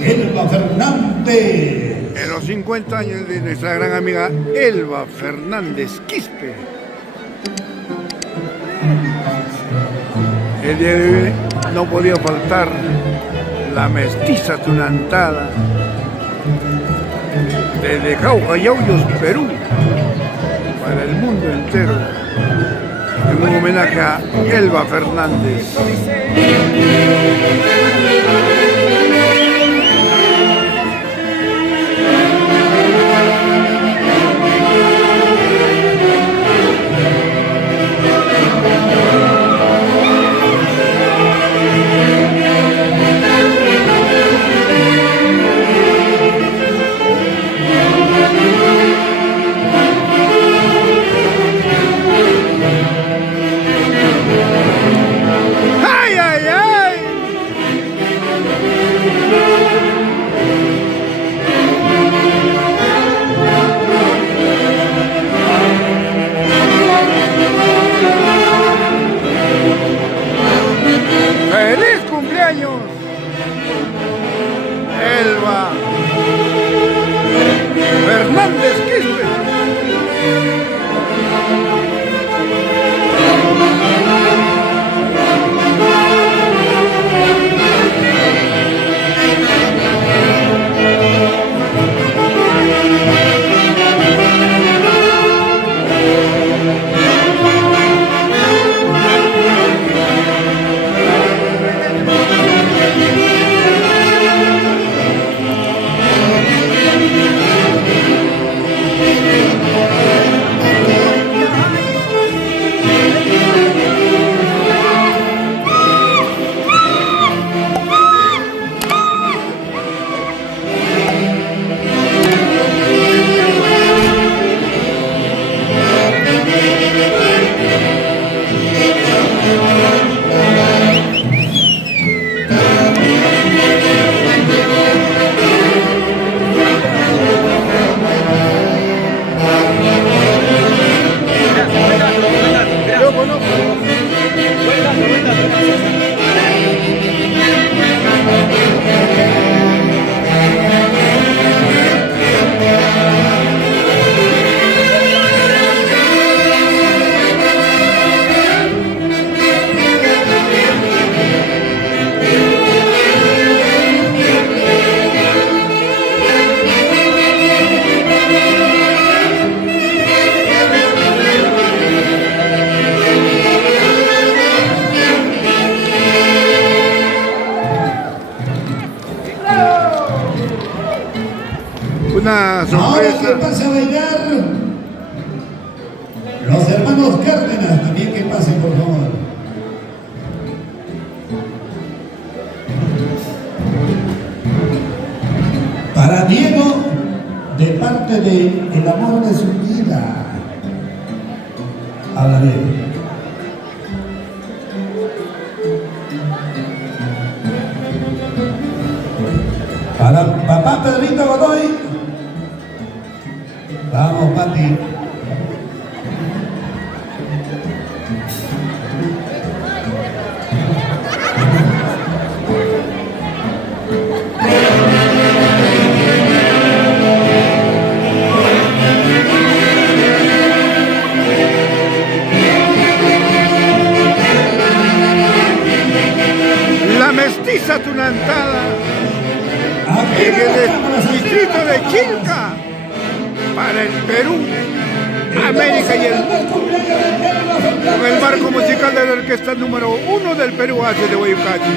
Elba Fernández. En los 50 años de nuestra gran amiga Elba Fernández Quispe. El día de hoy no podía faltar la mestiza tunantada desde Jauja, Yauyos, Perú, para el mundo entero, en un homenaje a Elba Fernández. ¡Feliz cumpleaños, Elba Fernández Quispe! Una Ahora que sorpresa. pase a bailar los hermanos Cárdenas, también que pasen, por favor. Para Diego, de parte de El Amor de su Vida. Hablaré. Para papá Pedrito Godoy. Vamos, Pati. La mestiza tunantada Aquí en de las cámaras, el distrito de Chilca, para el Perú, América y el mundo, con el marco musical de la orquesta número 1 del Perú, H de Guayucachi.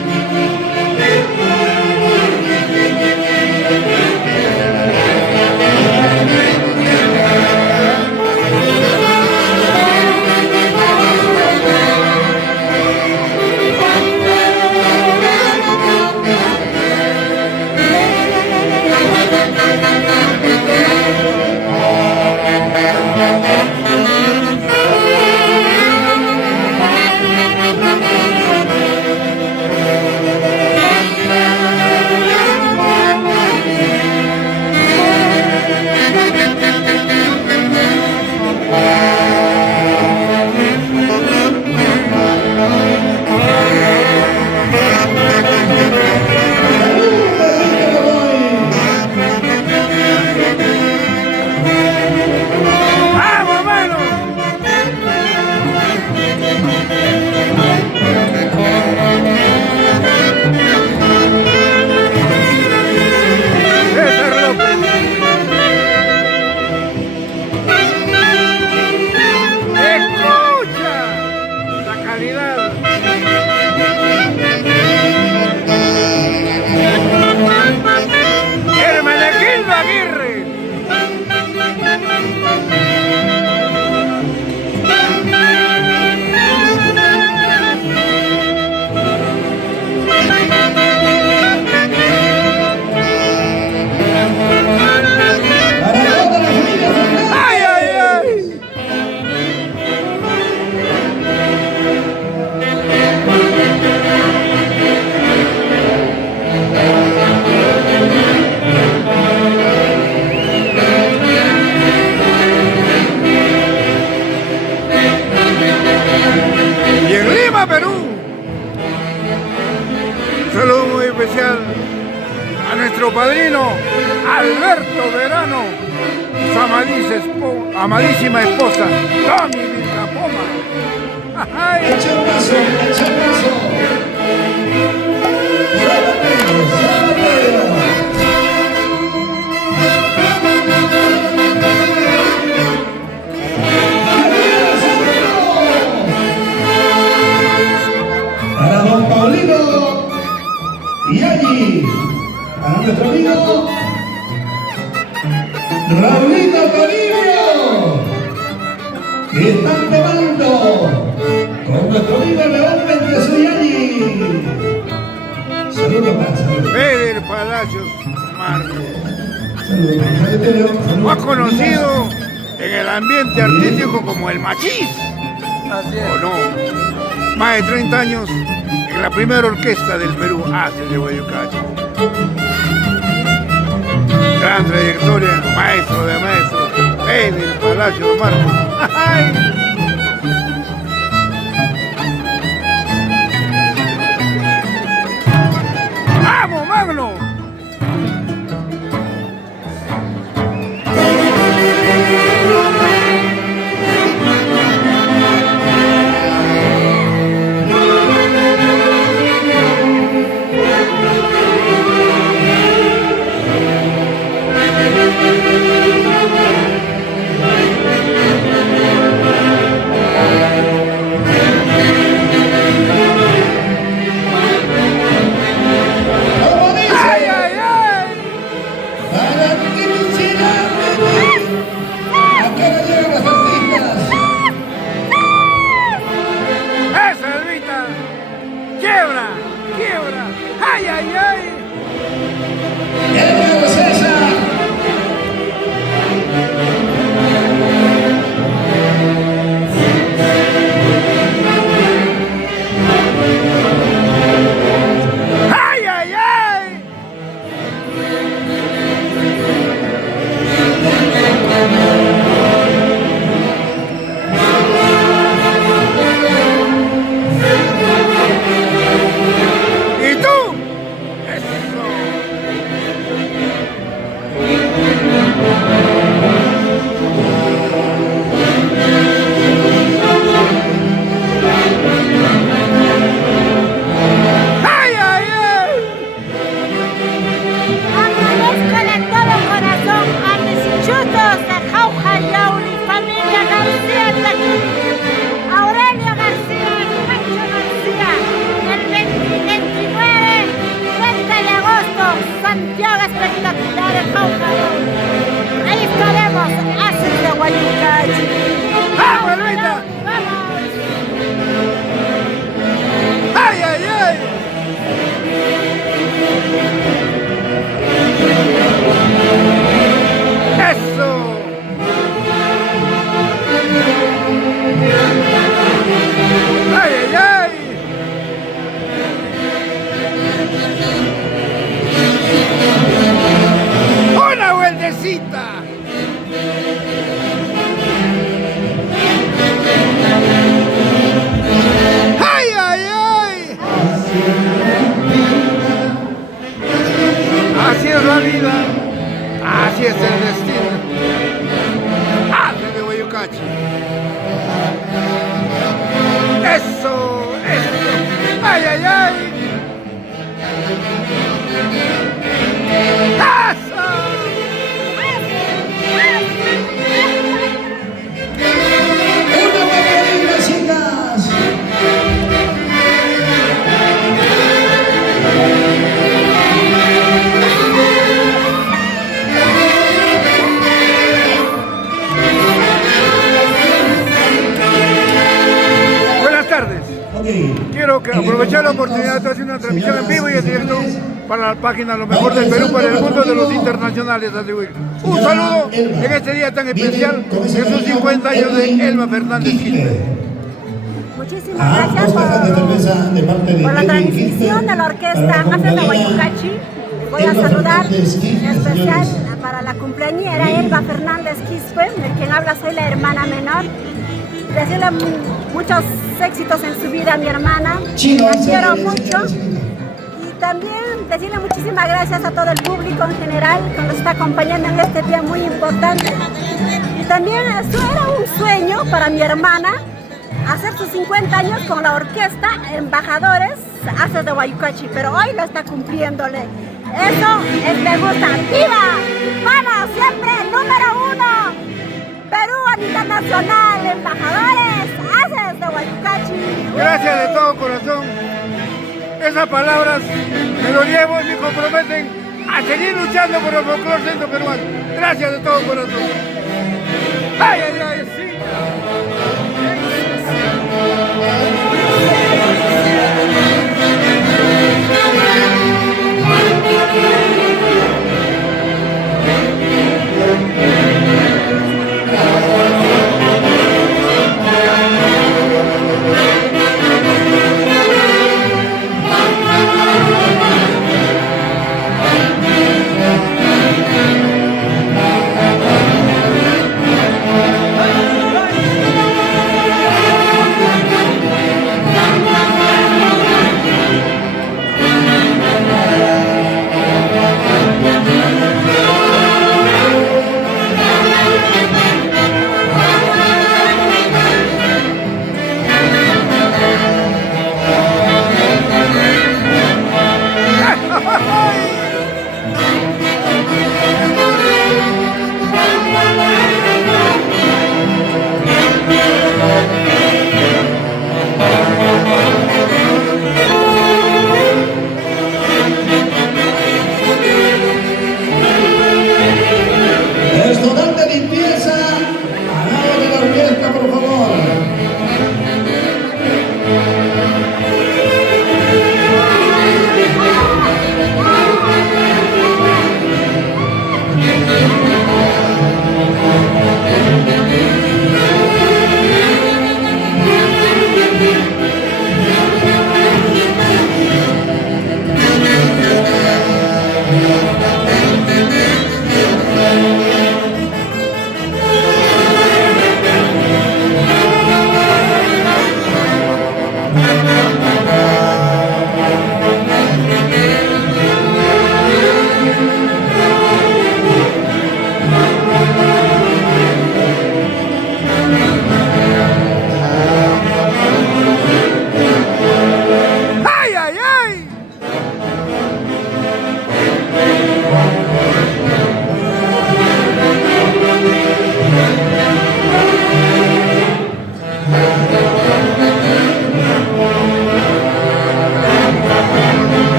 a nuestro padrino Alberto Verano, su amadísima esposa, Tommy Vilcapoma. ¡Ay! Echa el paso, echa el paso. Para don Paulino y allí, para nuestro amigo Raulito Toribio, que están tomando con nuestro amigo León Méndez y allí. Saludos más, saludos. Pedro Palacios Márquez, Saludos, saludos. más conocido en el ambiente artístico como el Machís. Así ¿O no? Más de 30 años en la primera orquesta del Perú, ACE de Guayucachi. Gran trayectoria, maestro de maestros, Pedro Palacios Márquez. ¡Ay! ¡Vamos, Magno! ¡Quiebra! ¡Ay, ay, ay! ¡El César! ¡Ay, ay, ay! ¿Y tú? ¡Eso! ¡Ay, ay, ay! Agradezco de todo corazón a mis chutos de Jauja Yauli, familia García Taquí, Aurelio García y Pancho García, el 29, 30 de agosto, Santiago Espectacular de Jauja Yauli. Ahí estaremos, Aces de Guayucachi. ¡Vamos, Elvita! ¡Vamos! ¡Ay, ay, ay! ¡Eso! ¡Ay, ay, ay! ¡Una vueltecita! ¡Ay, ay, ay! Así es la vida, así es el destino. ¡Ave de Guayucachi! ¡Eso! ¡Eso! ¡Ay, ay, ay! ¡Eso! ¡Una maravilla, chicas! Buenas tardes. Ok. Quiero aprovechar la oportunidad de hacer una transmisión en vivo y en directo para la página Lo Mejor del Perú para el mundo de los internacionales. Un saludo en este día tan especial en sus 50 años de Elba Fernández Quispe. Muchísimas gracias por la transmisión de la orquesta Aces de Guayucachi. Voy a saludar en especial para la cumpleañera Elba Fernández Quispe, de quien habla soy la hermana menor. Decirle muchos éxitos en su vida a mi hermana, la quiero mucho. Y también decirle muchísimas gracias a todo el público en general que nos está acompañando en este día muy importante. Y también eso era un sueño para mi hermana, hacer sus 50 años con la orquesta Embajadores Haces de Guayucachi, pero hoy lo está cumpliéndole. Eso es me gusta. ¡Viva! ¡Vamos! Siempre el número 1. Perú a nivel nacional, Embajadores Haces de Guayucachi. Gracias de todo corazón. Esas palabras me lo llevo y me comprometen a seguir luchando por el folclore centro peruano. Gracias de todo corazón. ¡Ay, ay, ay! Sí.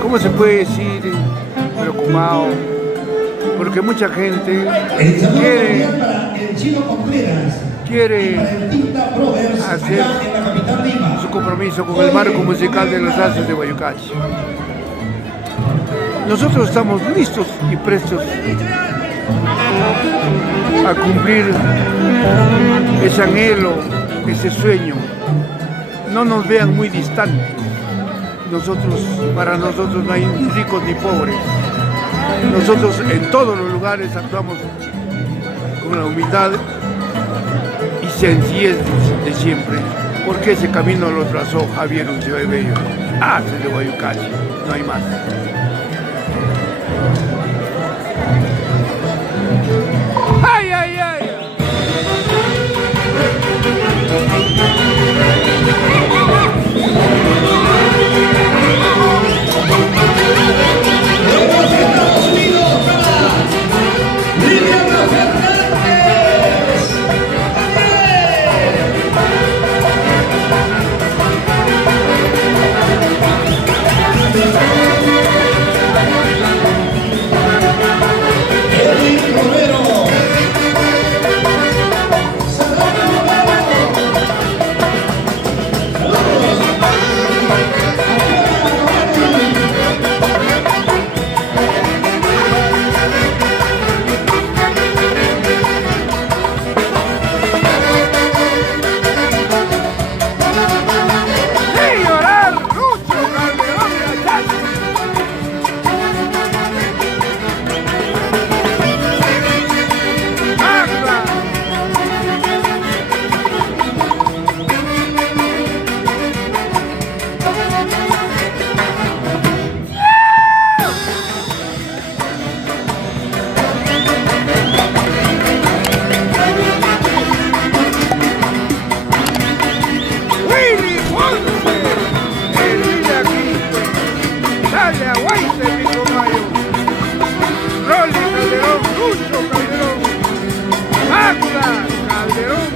¿Cómo se puede decir? Preocupado, porque mucha gente quiere hacer su compromiso con el marco musical de los Haces de Guayucachi. Nosotros estamos listos y prestos a cumplir ese anhelo, ese sueño. No nos vean muy distantes. Para nosotros no hay ni ricos ni pobres. Nosotros en todos los lugares actuamos con la humildad y sencillez de siempre, porque ese camino lo trazó Javier Unceo Bello, Haces de Guayucachi, no hay más. ¡Ay, ay, ay! Fernández. Vicente Picomayo, Rolly Calderón, Lucho Calderón, Magda Calderón,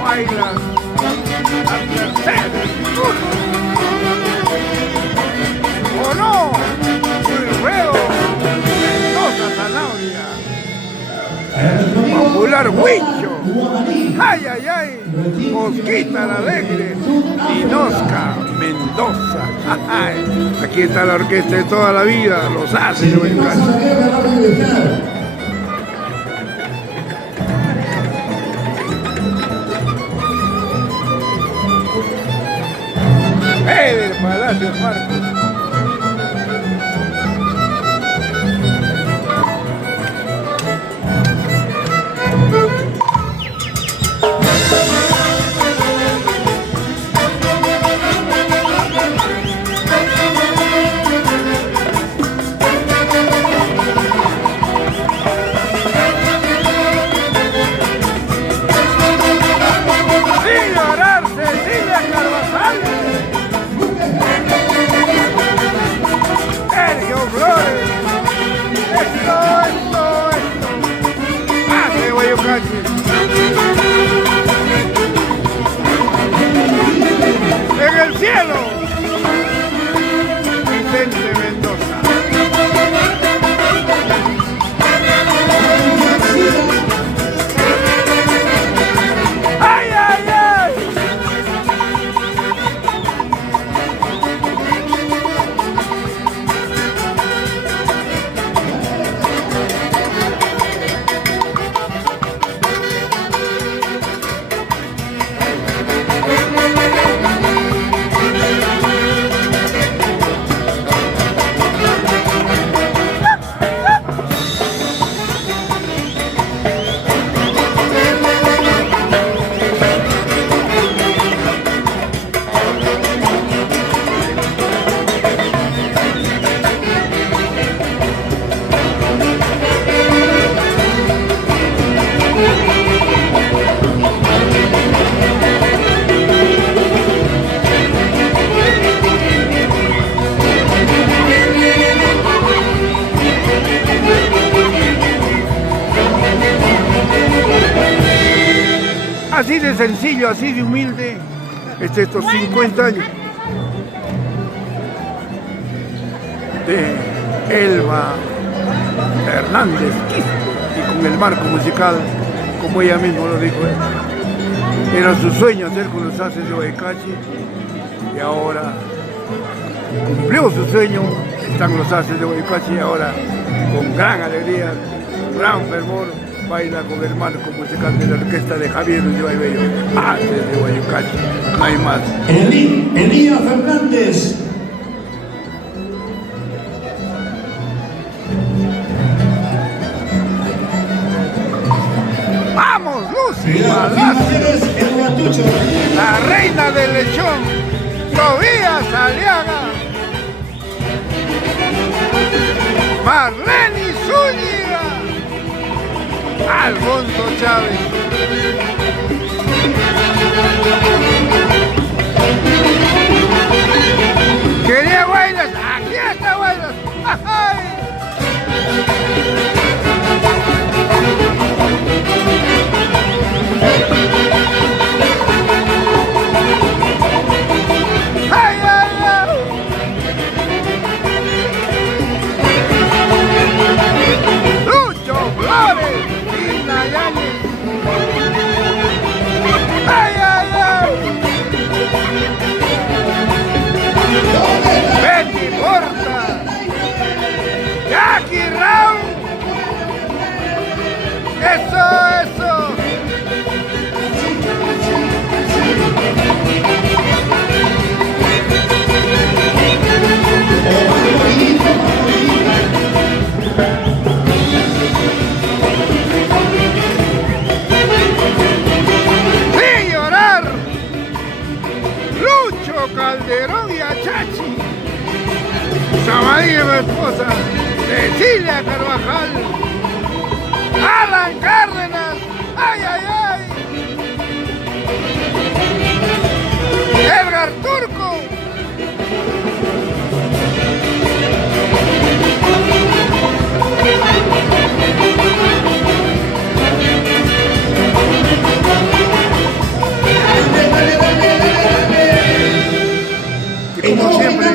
Guayla, la tercera figura. ¿O no? Wilfredo Mendoza Zanabria, Popular Huicho, ay, ay, ay, Mosquita la Alegre, Inosca Mendoza. Ay, aquí está la orquesta de toda la vida, los hace Si le pasa la guerra va a regresar. Eder Palacios Marcos. Sin llorar, Cecilia Carvajal. Sergio Flores. Esto. Hace Guayucachi. En el cielo. Vicente Mendoza. ¡Ay, ay, ay! Así de sencillo, así de humilde, estos 50 años de Elba Hernández Quispe, y con el marco musical, como ella misma lo dijo, era su sueño hacer con los haces de Guaycachi, y ahora cumplió su sueño, están los haces de Guaycachi, y ahora con gran alegría, con gran fervor, baila con el marco musical de la orquesta de Javier Ulloa y Bello, haces de Guaycachi, no hay más. Elías Fernández. ¡Vamos, Lucy! Cuidado, Palacio! Jiménez, el Guatucho. La reina del lechón, Tobías Aliaga, Marlene Zúñiga, Alfonso Chávez. Quería Guaylas, aquí está Guaylas. ¡Ay! ¡Ay, ay, ay! Lucho Flores y Nayani. ¡Ay, ay, ay! Betty Porta, Jackie Raúl. Eso. Sin llorar, Lucho Calderón y Achachi, Samadí, mi esposa, Cecilia Carvajal, Alan Cárdenas, ay, ay, ay, Edgar Turco,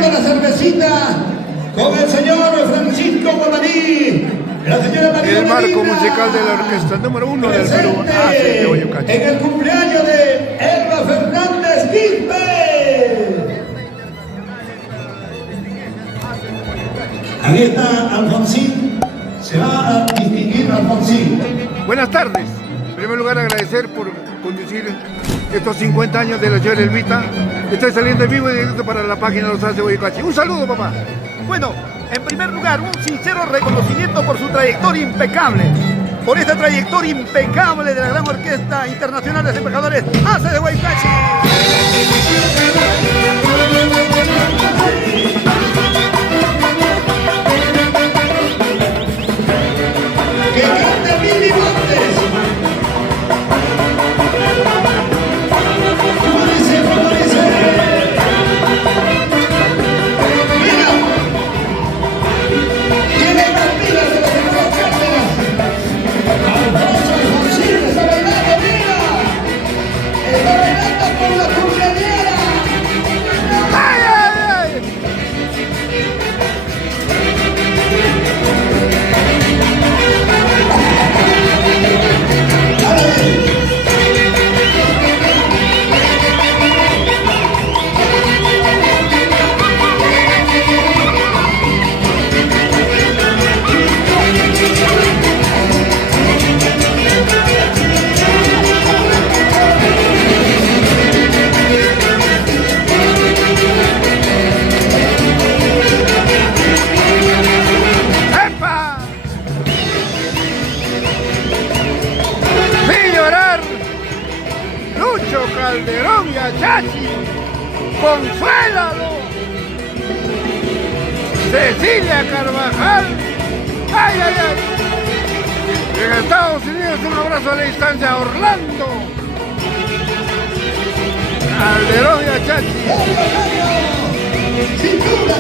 compartiendo la cervecita con el señor Francisco Guamaní, la señora Y María el marco Medina, musical de la orquesta número 1 del Perú, presente AC de Huaycachi. en el cumpleaños de Elba Fernández Quispe. Ahí está Alfonsín, se va a distinguir Alfonsín. Buenas tardes. En primer lugar, agradecer por conducir estos 50 años de la señora Elvita. Estoy saliendo en vivo y directo para la página de los AC de Huaycachi. Un saludo, papá. Bueno, en primer lugar, un sincero reconocimiento por su trayectoria impecable. Por esta trayectoria impecable de la Gran Orquesta Internacional de Embajadores AC de Huaycachi. ¡Que cante Billy Montes! ¿Cómo dice? ¿Cómo dice? ¡Mira! ¿Quién es más pilas de los hermanos Cárdenas? Alfonso Alfonsín está bailando, mira. Está bailando con la cumpleañera. ¡Ay, ay, ay! ¡Epa! Sin llorar, Lucho Calderón y Achachi, consuélalo. Cecilia Carvajal, ay, ay, ay. En Estados Unidos, un abrazo a la distancia a Orlando. Calderón y Achachi. Sin duda.